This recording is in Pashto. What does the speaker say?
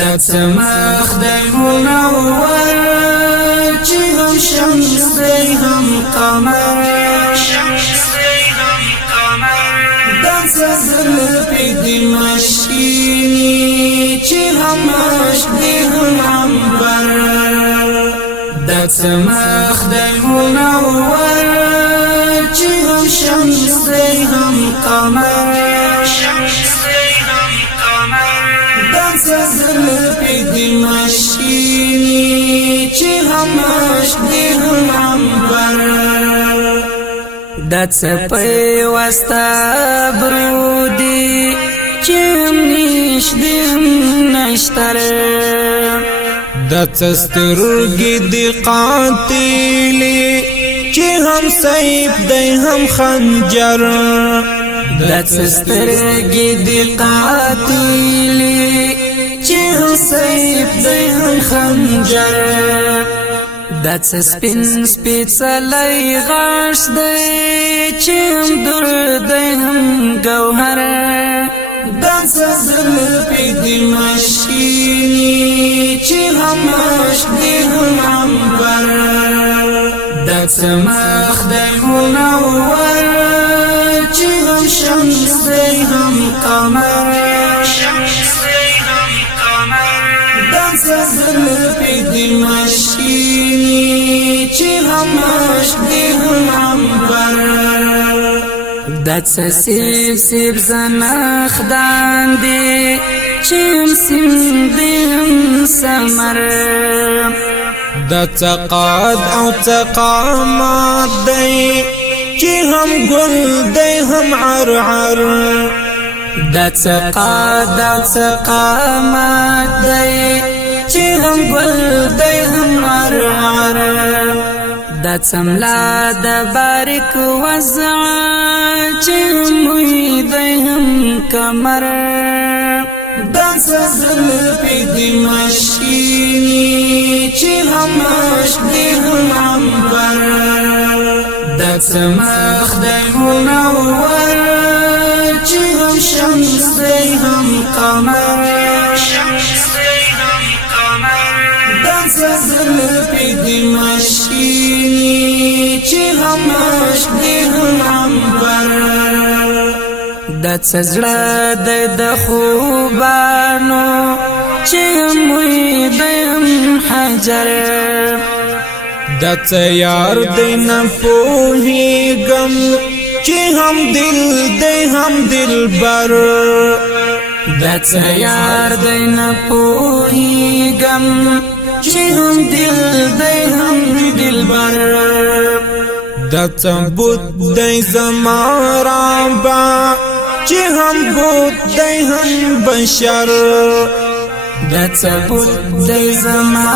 د سمخ د منور چې هم شمس دی هم قمر د سزل په دمشقي چې هم مشک دی هم عنبر د سمخ د منور چې هم شمس دی هم قمر سزل په دمشقي چې هم مشک دی هم عنبر د څپې واسطه برودي چې هم نشته هم نشتر د څسترګې د قاتلې چې هم سیف دی هم خنجر د څسترګې د قاتلې چې هم سیف دی هم خنجر د سپین سپېڅلی غاښ دی چې هم در دی هم ګوهر د سزل په دمشقي چې هم مشک دی هم عنبر د سمخ د منور چې هم شمس دی هم قمر سزل په دمشقي چې هم مشک دی هم عنبر د سیب سیب زنخدان دی چې هم سیم دی هم ثمر د څقاد او څقامات دی چې هم ګل دی هم عرعر د څقاد او څقامات دی چې هم ګل دی هم عرعر د څملا د باریک وزع چې هم دی هم کمر د سزل په دمشقي چې هم مشک دی هم عنبر د سمخ د منور چې هم شمس دی هم قمر سزل په دمشقي چې هم مشک دی هم عنبر د څزړه د خوبانو چې هم دی هم حجر د څیار دی نه پوهېږم چې هم دل دی هم دلبر د څیار دی نه پوهېږم چې هم دل دی هم دلبر د څبوت دی زما رابع چې هم بوت دی هم بشر د څبوت دی زما